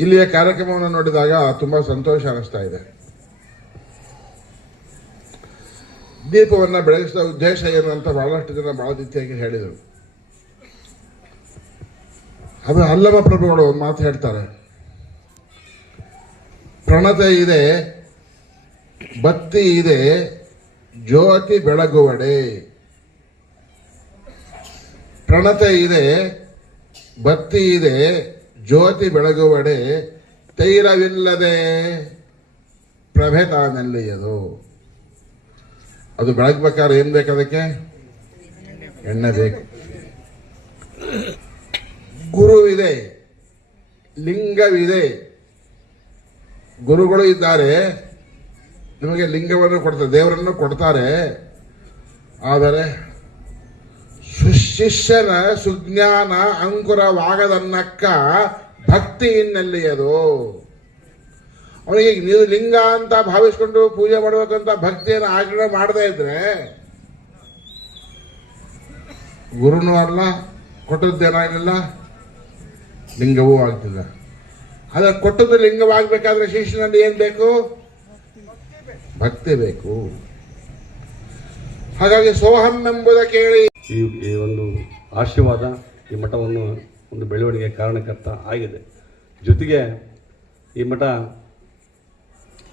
ಇಲ್ಲಿಯ ಕಾರ್ಯಕ್ರಮವನ್ನು ನೋಡಿದಾಗ ತುಂಬಾ ಸಂತೋಷ ಅನಿಸ್ತಾ ಇದೆ. ದೀಪವನ್ನು ಬೆಳಗಿಸಿದ ಉದ್ದೇಶ ಏನು ಅಂತ ಬಹಳಷ್ಟು ಜನ ಬಹಳ ರೀತಿಯಾಗಿ ಹೇಳಿದರು. ಅದು ಅಲ್ಲಮ ಪ್ರಭುಗಳು ಒಂದು ಮಾತು ಹೇಳ್ತಾರೆ. ಪ್ರಣತೆ ಇದೆ ಬತ್ತಿ ಇದೆ, ಜ್ಯೋತಿ ಬೆಳಗುವಡೆ. ಪ್ರಣತೆ ಇದೆ ಬತ್ತಿ ಇದೆ ಜ್ಯೋತಿ ಬೆಳಗುವಡೆ ತೈರವಿಲ್ಲದೆ ಪ್ರಭೆ ತಾನೆಲ್ಲಿಯದು? ಅದು ಬೆಳಗ್ಬೇಕಾದ್ರೆ ಏನ್ ಬೇಕು ಅದಕ್ಕೆ? ಎಣ್ಣೆ ಬೇಕು. ಗುರುವಿದೆ, ಲಿಂಗವಿದೆ. ಗುರುಗಳು ಇದ್ದಾರೆ, ನಿಮಗೆ ಲಿಂಗವನ್ನು ಕೊಡ್ತಾರೆ, ದೇವರನ್ನು ಕೊಡ್ತಾರೆ. ಆದರೆ ಸುಶಿಷ್ಯನ ಸುಜ್ಞಾನ ಅಂಕುರವಾಗದನ್ನಕ್ಕ ಭಕ್ತಿ ಇನ್ನೆಲ್ಲಿಯದು ಅವನಿಗೆ ನೀವು ಲಿಂಗ ಅಂತ ಭಾವಿಸ್ಕೊಂಡು ಪೂಜೆ ಮಾಡಬೇಕಂತ ಭಕ್ತಿಯನ್ನು ಆಚರಣೆ ಮಾಡದೇ ಇದ್ರೆ, ಗುರುನೂ ಅಲ್ಲ ಕೊಟ್ಟದ್ದೇನಾಗಲಿಲ್ಲ ಲಿಂಗವೂ ಆಗ್ತಿಲ್ಲ. ಆದರೆ ಕೊಟ್ಟದ್ದು ಲಿಂಗವಾಗಬೇಕಾದ್ರೆ ಶಿಷ್ಯನಲ್ಲಿ ಏನ್ ಬೇಕು? ಭಕ್ತಿ ಬೇಕು. ಹಾಗಾಗಿ ಸೋಹಂ ಎಂಬುದ ಕೇಳಿ ಈ ಈ ಒಂದು ಆಶೀರ್ವಾದ ಈ ಮಠವನ್ನು ಒಂದು ಬೆಳವಣಿಗೆ ಕಾರಣಕರ್ತ ಆಗಿದೆ. ಜೊತೆಗೆ ಈ ಮಠ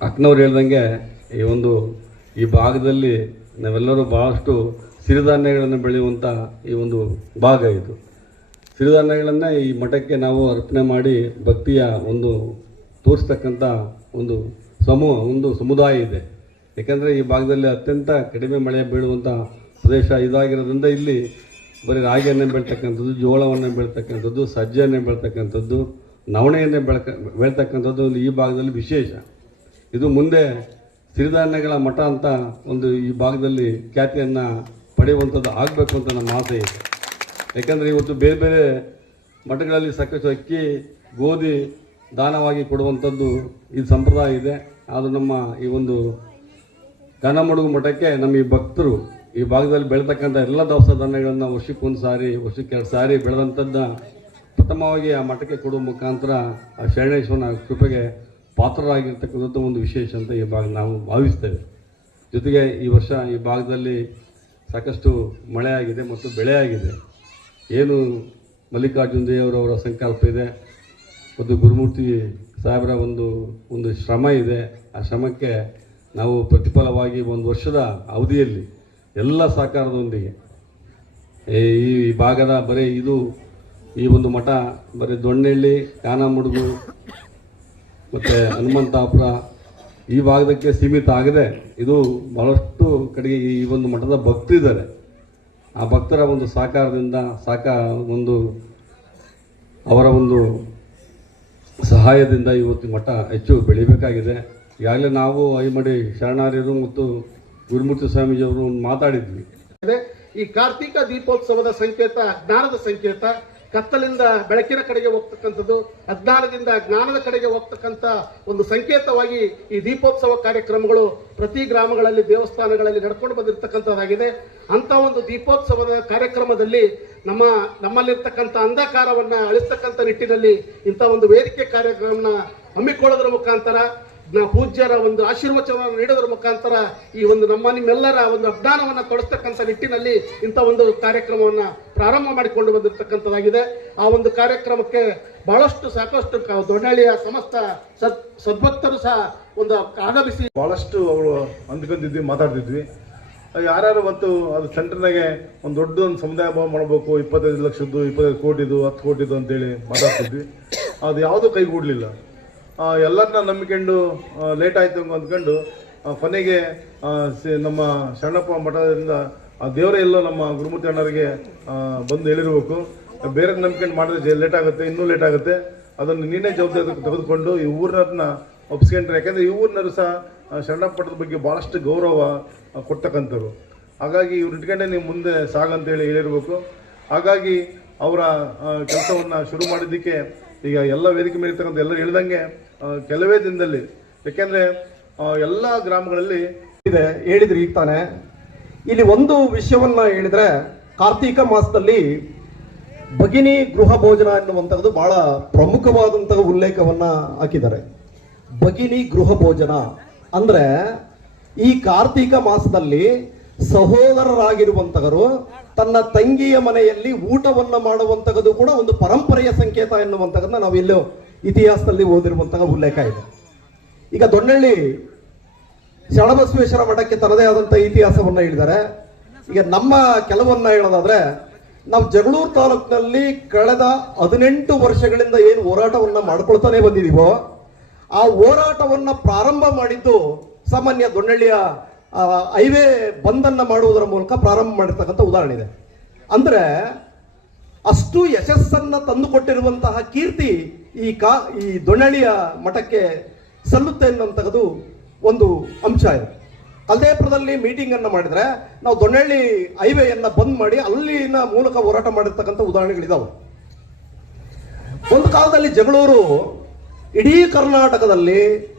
ಅಕ್ನವ್ರು ಹೇಳ್ದಂಗೆ ಈ ಒಂದು ಈ ಭಾಗದಲ್ಲಿ ನಾವೆಲ್ಲರೂ ಭಾಳಷ್ಟು ಸಿರಿಧಾನ್ಯಗಳನ್ನು ಬೆಳೆಯುವಂಥ ಈ ಒಂದು ಭಾಗ ಇದು. ಸಿರಿಧಾನ್ಯಗಳನ್ನು ಈ ಮಠಕ್ಕೆ ನಾವು ಅರ್ಪಣೆ ಮಾಡಿ ಭಕ್ತಿಯ ಒಂದು ತೋರಿಸ್ತಕ್ಕಂಥ ಒಂದು ಸಮೂಹ, ಒಂದು ಸಮುದಾಯ ಇದೆ. ಏಕೆಂದರೆ ಈ ಭಾಗದಲ್ಲಿ ಅತ್ಯಂತ ಕಡಿಮೆ ಮಳೆ ಬೀಳುವಂಥ ಪ್ರದೇಶ ಇದಾಗಿರೋದ್ರಿಂದ ಇಲ್ಲಿ ಬರೀ ರಾಗಿಯನ್ನೇ ಬೆಳ್ತಕ್ಕಂಥದ್ದು, ಜೋಳವನ್ನು ಬೆಳ್ತಕ್ಕಂಥದ್ದು, ಸಜ್ಜೆಯನ್ನೇ ಬೆಳ್ತಕ್ಕಂಥದ್ದು, ನವಣೆಯನ್ನೇ ಬೆಳಕ, ಬೆಳ್ತಕ್ಕಂಥದ್ದು ಒಂದು ಈ ಭಾಗದಲ್ಲಿ ವಿಶೇಷ. ಇದು ಮುಂದೆ ಸಿರಿಧಾನ್ಯಗಳ ಮಠ ಅಂತ ಒಂದು ಈ ಭಾಗದಲ್ಲಿ ಖ್ಯಾತಿಯನ್ನು ಪಡೆಯುವಂಥದ್ದು ಆಗಬೇಕು ಅಂತ ನಮ್ಮ ಆಸೆ ಇದೆ. ಯಾಕಂದರೆ ಇವತ್ತು ಬೇರೆ ಬೇರೆ ಮಠಗಳಲ್ಲಿ ಸಾಕಷ್ಟು ಅಕ್ಕಿ, ಗೋಧಿ ದಾನವಾಗಿ ಕೊಡುವಂಥದ್ದು ಈ ಸಂಪ್ರದಾಯ ಇದೆ. ಅದು ನಮ್ಮ ಈ ಒಂದು ಕನಮಡುಗು ಮಠಕ್ಕೆ ನಮ್ಮ ಈ ಭಕ್ತರು ಈ ಭಾಗದಲ್ಲಿ ಬೆಳೆತಕ್ಕಂಥ ಎಲ್ಲ ದವಸ ಧಾನ್ಯಗಳನ್ನು ವರ್ಷಕ್ಕೊಂದು ಸಾರಿ, ವರ್ಷಕ್ಕೆ ಎರಡು ಸಾರಿ ಬೆಳೆದಂಥದ್ದನ್ನ ಪ್ರಥಮವಾಗಿ ಆ ಮಠಕ್ಕೆ ಕೊಡುವ ಮುಖಾಂತರ ಆ ಶರಣೇಶ್ವರನ ಕೃಪೆಗೆ ಪಾತ್ರರಾಗಿರ್ತಕ್ಕಂಥದ್ದು ಒಂದು ವಿಶೇಷ ಅಂತ ಈ ಭಾಗ ನಾವು ಭಾವಿಸ್ತೇವೆ. ಜೊತೆಗೆ ಈ ವರ್ಷ ಈ ಭಾಗದಲ್ಲಿ ಸಾಕಷ್ಟು ಮಳೆ ಆಗಿದೆ ಮತ್ತು ಬೆಳೆ ಆಗಿದೆ ಏನು ಮಲ್ಲಿಕಾರ್ಜುನ ದೇವರವರ ಸಂಕಲ್ಪ ಇದೆ, ಮತ್ತು ಗುರುಮೂರ್ತಿ ಸಾಹೇಬರ ಒಂದು ಒಂದು ಶ್ರಮ ಇದೆ. ಆ ಶ್ರಮಕ್ಕೆ ನಾವು ಪ್ರತಿಫಲವಾಗಿ ಒಂದು ವರ್ಷದ ಅವಧಿಯಲ್ಲಿ ಎಲ್ಲ ಸಹಕಾರದೊಂದಿಗೆ. ಈ ಭಾಗದ ಬರೀ ಇದು, ಈ ಒಂದು ಮಠ, ಬರೀ ದೊಣ್ಣೆಳ್ಳಿ ಕಾನಮುಡುಗು ಮತ್ತು ಹನುಮಂತಾಪುರ, ಈ ಭಾಗದಕ್ಕೆ ಸೀಮಿತ ಆಗದೆ. ಇದು ಬಹಳಷ್ಟು ಕಡೆಗೆ ಈ ಒಂದು ಮಠದ ಭಕ್ತಿದ್ದಾರೆ ಆ ಭಕ್ತರ ಒಂದು ಸಹಕಾರದಿಂದ ಸಾಕ ಒಂದು ಅವರ ಒಂದು ಸಹಾಯದಿಂದ ಇವತ್ತು ಮಠ ಹೆಚ್ಚು ಬೆಳಿಬೇಕಾಗಿದೆ. ಈಗಾಗಲೇ ನಾವು ಐಮಡಿ ಶರಣಾರ್ಯರು ಮತ್ತು ಗುರುಮೂರ್ತಿ ಸ್ವಾಮೀಜಿಯವರು ಮಾತಾಡಿದ್ವಿ. ಇದೆ ಈ ಕಾರ್ತಿಕ ದೀಪೋತ್ಸವದ ಸಂಕೇತ ಅಜ್ಞಾನದ ಸಂಕೇತ, ಕತ್ತಲಿಂದ ಬೆಳಕಿನ ಕಡೆಗೆ ಹೋಗ್ತಕ್ಕಂಥದ್ದು, ಅಜ್ಞಾನದಿಂದ ಜ್ಞಾನದ ಕಡೆಗೆ ಹೋಗ್ತಕ್ಕಂಥ ಒಂದು ಸಂಕೇತವಾಗಿ ಈ ದೀಪೋತ್ಸವ ಕಾರ್ಯಕ್ರಮಗಳು ಪ್ರತಿ ಗ್ರಾಮಗಳಲ್ಲಿ, ದೇವಸ್ಥಾನಗಳಲ್ಲಿ ನಡ್ಕೊಂಡು ಬಂದಿರತಕ್ಕಂಥದ್ದಾಗಿದೆ. ಅಂತ ಒಂದು ದೀಪೋತ್ಸವದ ಕಾರ್ಯಕ್ರಮದಲ್ಲಿ ನಮ್ಮ, ನಮ್ಮಲ್ಲಿರ್ತಕ್ಕಂಥ ಅಂಧಕಾರವನ್ನ ಅಳಿಸ್ತಕ್ಕಂಥ ನಿಟ್ಟಿನಲ್ಲಿ ಇಂಥ ಒಂದು ವೇದಿಕೆ ಕಾರ್ಯಕ್ರಮನ ಹಮ್ಮಿಕೊಳ್ಳೋದ್ರ ಮುಖಾಂತರ ಪೂಜ್ಯರ ಒಂದು ಆಶೀರ್ವಚನವನ್ನು ನೀಡೋದ್ರ ಮುಖಾಂತರ ಈ ಒಂದು ನಮ್ಮ ನಿಮ್ಮೆಲ್ಲರ ಒಂದು ಅಜ್ಞಾನವನ್ನು ತೊಡಸ್ತಕ್ಕಂಥ ನಿಟ್ಟಿನಲ್ಲಿ ಇಂಥ ಒಂದು ಕಾರ್ಯಕ್ರಮವನ್ನ ಪ್ರಾರಂಭ ಮಾಡಿಕೊಂಡು ಬಂದಿರತಕ್ಕಂಥದ್ದಾಗಿದೆ. ಆ ಒಂದು ಕಾರ್ಯಕ್ರಮಕ್ಕೆ ಬಹಳಷ್ಟು ಸಾಕಷ್ಟು ದೊಡ್ಡಹಳ್ಳಿಯ ಸಮಸ್ತ ಸದ್ ಸದ್ಭಕ್ತರು ಸಹ ಒಂದು ಆಗಮಿಸಿ ಬಹಳಷ್ಟು ಅವರು ಅಂದ್ಕೊಂಡಿದ್ವಿ, ಮಾತಾಡ್ತಿದ್ವಿ. ಯಾರ್ಯಾರು ಮತ್ತು ಅದು ಸೆಂಟರ್ನಾಗೆ ಒಂದು ದೊಡ್ಡ ಒಂದು ಸಮುದಾಯ ಭಾವ ಮಾಡಬೇಕು, ಇಪ್ಪತ್ತೈದು ಲಕ್ಷದ್ದು, ಇಪ್ಪತ್ತೈದು ಕೋಟಿದು, ಹತ್ತು ಕೋಟಿದು ಅಂತೇಳಿ ಮಾತಾಡ್ತಿದ್ವಿ. ಅದು ಯಾವುದೂ ಕೈಗೂಡಲಿಲ್ಲ ಎಲ್ಲರನ್ನ ನಂಬಿಕೊಂಡು ಲೇಟ್ ಆಯಿತು ಅಂದ್ಕೊಂಡು ಕೊನೆಗೆ ನಮ್ಮ ಶರಣಪ್ಪ ಮಠದಿಂದ, ಆ, ದೇವರೇ ಎಲ್ಲೋ ನಮ್ಮ ಗುರುಮೂರ್ತಿ ಅಣ್ಣರಿಗೆ ಬಂದು ಹೇಳಿರ್ಬೇಕು. ಬೇರೆ ನಂಬ್ಕೊಂಡು ಮಾಡಿದ್ರೆ ಲೇಟ್ ಆಗುತ್ತೆ, ಇನ್ನೂ ಲೇಟ್ ಆಗುತ್ತೆ. ಅದನ್ನು ನೀನೇ ಜವಾಬ್ದಾರಿ ತೆಗೆದುಕೊಂಡು ಈ ಊರಿನವ್ರನ್ನ ಒಪ್ಸ್ಕೊಂಡ್ರೆ. ಯಾಕೆಂದರೆ ಈ ಊರಿನವರು ಸಹ ಶರಣಪ್ಪ ಮಠದ ಬಗ್ಗೆ ಭಾಳಷ್ಟು ಗೌರವ ಕೊಡ್ತಕ್ಕಂಥವ್ರು ಹಾಗಾಗಿ ಇವ್ರು ಇಟ್ಕೊಂಡೆ ನೀವು ಮುಂದೆ ಸಾಗಂತೇಳಿ ಹೇಳಿರ್ಬೇಕು. ಹಾಗಾಗಿ ಅವರ ಕೆಲಸವನ್ನು ಶುರು ಮಾಡಿದ್ದಕ್ಕೆ ಈಗ ಎಲ್ಲ ವೇದಿಕೆ ಮೇಲೆ ಇರ್ತಕ್ಕಂಥ ಎಲ್ಲರೂ ಹೇಳ್ದಂಗೆ ಕೆಲವೇ ದಿನದಲ್ಲಿ. ಯಾಕೆಂದರೆ ಎಲ್ಲ ಗ್ರಾಮಗಳಲ್ಲಿ ಇದೆ, ಹೇಳಿದ್ರಿ ಈಗ ತಾನೆ. ಇಲ್ಲಿ ಒಂದು ವಿಷಯವನ್ನ ಹೇಳಿದ್ರೆ, ಕಾರ್ತೀಕ ಮಾಸದಲ್ಲಿ ಭಗಿನಿ ಗೃಹ ಭೋಜನ ಎನ್ನುವಂಥದ್ದು ಬಹಳ ಪ್ರಮುಖವಾದಂತಹ ಉಲ್ಲೇಖವನ್ನ ಹಾಕಿದ್ದಾರೆ. ಭಗಿನಿ ಗೃಹ ಭೋಜನ ಅಂದ್ರೆ, ಈ ಕಾರ್ತೀಕ ಮಾಸದಲ್ಲಿ ಸಹೋದರರಾಗಿರುವಂತಹರು ತನ್ನ ತಂಗಿಯ ಮನೆಯಲ್ಲಿ ಊಟವನ್ನ ಮಾಡುವಂತಹದ್ದು ಕೂಡ ಒಂದು ಪರಂಪರೆಯ ಸಂಕೇತ ಎನ್ನುವಂತಹದನ್ನ ನಾವು ಎಲ್ಲೋ ಇತಿಹಾಸದಲ್ಲಿ ಓದಿರುವಂತಹ ಉಲ್ಲೇಖ ಇದೆ. ಈಗ ದೊಣ್ಣಳ್ಳಿ ಶರಣಬಸವೇಶ್ವರ ಮಠಕ್ಕೆ ತನ್ನದೇ ಆದಂತಹ ಇತಿಹಾಸವನ್ನ ಹೇಳಿದ್ದಾರೆ. ಈಗ ನಮ್ಮ ಕೆಲವನ್ನ ಹೇಳೋದಾದ್ರೆ, ನಾವು ಜಗಳೂರು ತಾಲೂಕಿನಲ್ಲಿ ಕಳೆದ ಹದಿನೆಂಟು ವರ್ಷಗಳಿಂದ ಏನು ಹೋರಾಟವನ್ನ ಮಾಡ್ಕೊಳ್ತಾನೆ ಬಂದಿದೀವೋ, ಆ ಹೋರಾಟವನ್ನ ಪ್ರಾರಂಭ ಮಾಡಿದ್ದು ಸಾಮಾನ್ಯ ದೊಣ್ಣಳ್ಳಿಯ ಹೈವೇ ಬಂದನ್ನ ಮಾಡುವುದರ ಮೂಲಕ ಪ್ರಾರಂಭ ಮಾಡಿರ್ತಕ್ಕಂಥ ಉದಾಹರಣೆ ಇದೆ. ಅಂದ್ರೆ ಅಷ್ಟು ಯಶಸ್ಸನ್ನ ತಂದುಕೊಟ್ಟಿರುವಂತಹ ಕೀರ್ತಿ ಈ ಕಾ, ಈ ದೊಣಳಿಯ ಮಠಕ್ಕೆ ಸಲ್ಲುತ್ತೆ ಅನ್ನುವಂಥದ್ದು ಒಂದು ಅಂಶ ಇದೆ. ಕಲ್ದೇಪುರದಲ್ಲಿ ಮೀಟಿಂಗ್ ಅನ್ನು ಮಾಡಿದ್ರೆ ನಾವು ದೊಣ್ಣಳ್ಳಿ ಹೈವೇಯನ್ನು ಬಂದ್ ಮಾಡಿ ಅಲ್ಲಿನ ಮೂಲಕ ಹೋರಾಟ ಮಾಡಿರ್ತಕ್ಕಂಥ ಉದಾಹರಣೆಗಳಿದಾವೆ. ಒಂದು ಕಾಲದಲ್ಲಿ ಜಗಳೂರು ಇಡೀ ಕರ್ನಾಟಕದಲ್ಲಿ